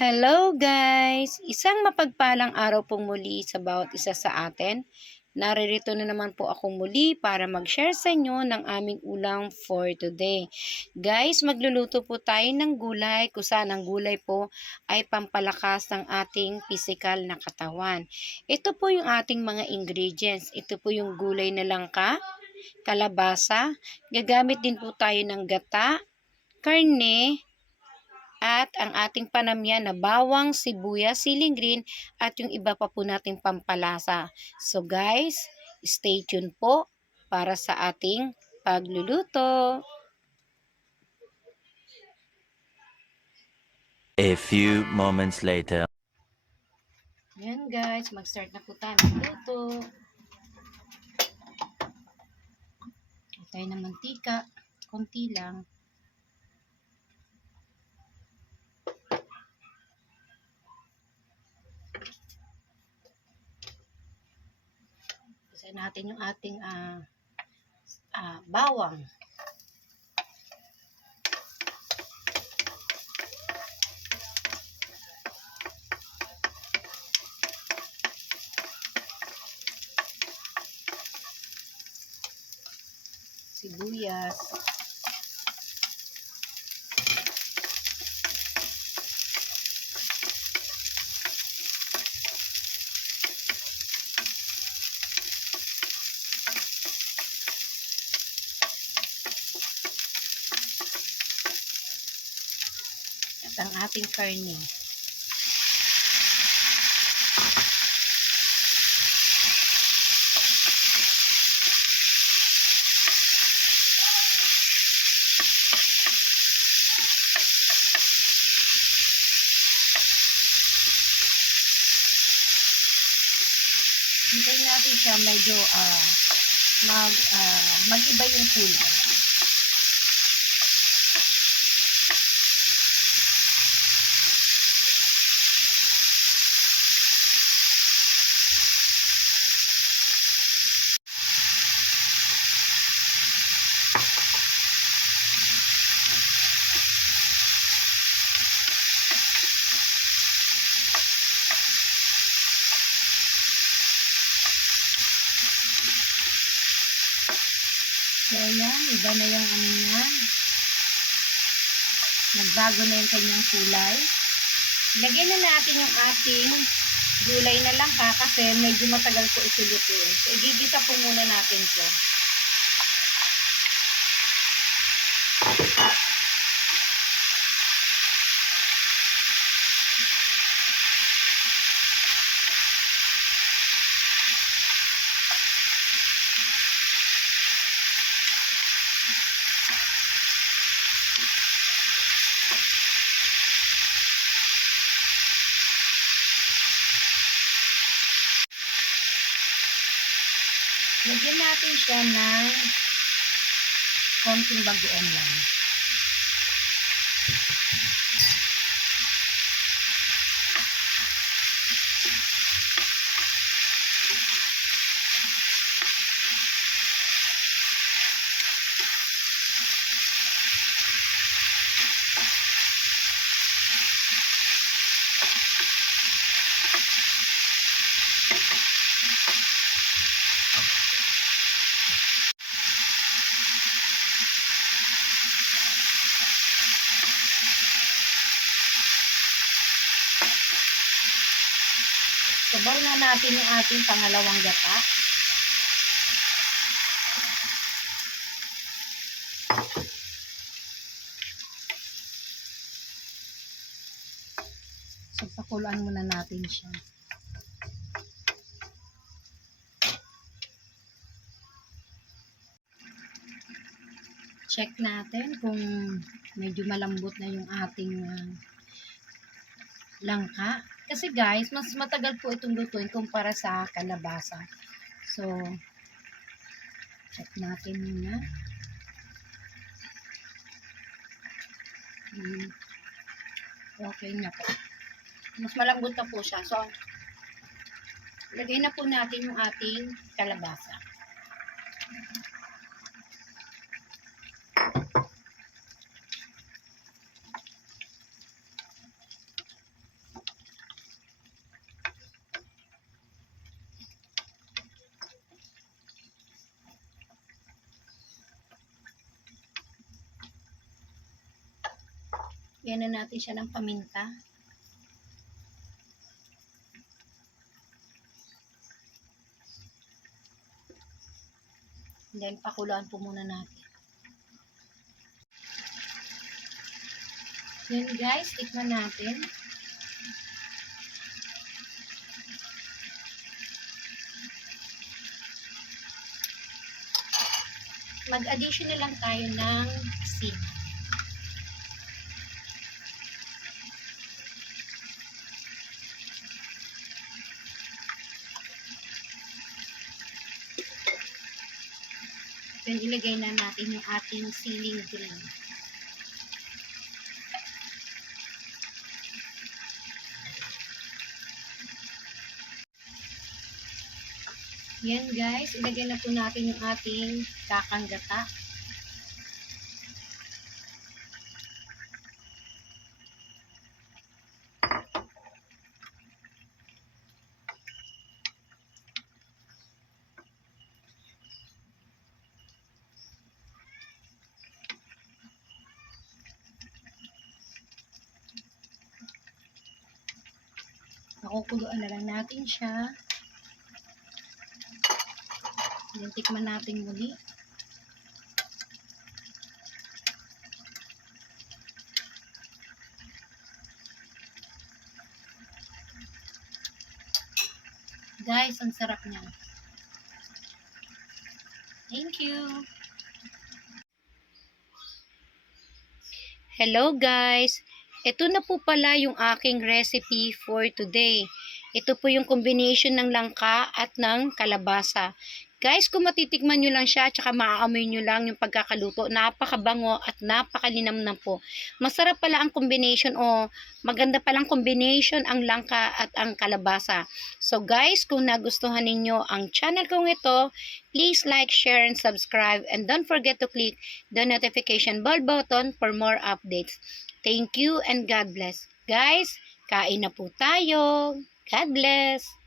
Hello guys! Isang mapagpalang araw pong muli sa bawat isa sa atin. Naririto na naman po akong muli para mag-share sa inyo ng aming ulam for today. Guys, magluluto po tayo ng gulay kung saan ang gulay po ay pampalakas ng ating physical na katawan. Ito po yung ating mga ingredients. Ito po yung gulay na langka, kalabasa. Gagamit din po tayo ng gata, karne, at ang ating panamyan na bawang, sibuyas, siling green at yung iba pa po nating pampalasa. So guys, stay tuned po para sa ating pagluluto. A few moments later. Yan guys, mag-start na po tayo magluto. Tayo ng mantika, konti lang. Kasi natin yung ating bawang. Sibuyas. At ang ating karne. Hintayin natin siya medyo mag-iba yung kulay. So, ayan, iba na yung ano niya. Nagbago na yung kanyang kulay. Lagyan na natin yung ating gulay na langka kasi medyo matagal po ito lutuin. So, igigisa po muna natin ito. Lagyan natin siya ng konting bagoong lang. Sabaw na natin yung ating pangalawang gata. So, pakuluan muna natin siya. Check natin kung medyo malambot na yung ating langka. Kasi guys, mas matagal po itong lutuin kumpara sa kalabasa. So, check natin muna. Okay na po. Mas malambot na po siya. So, lagay na po natin yung ating kalabasa. Lagyan na natin siya ng paminta. Then, pakuluan po muna natin. Then guys, tikman natin. Mag-addition na lang tayo ng asin. Then ilagay na natin yung ating siling green. Yan guys, ilagay na po natin yung ating kakang gata. Nakukuluan na lang natin siya. Then, tikman natin muli. Guys, ang sarap niya. Thank you. Hello guys. Ito na po pala yung aking recipe for today. Ito po yung combination ng langka at ng kalabasa. Guys, kung matitikman nyo lang siya at saka maaamoy nyo lang yung pagkakaluto, napakabango at napakalinamnam po. Masarap pala ang combination o maganda palang combination ang langka at ang kalabasa. So guys, kung nagustuhan ninyo ang channel kong ito, please like, share, and subscribe. And don't forget to click the notification bell button for more updates. Thank you and God bless. Guys, kain na po tayo. God bless.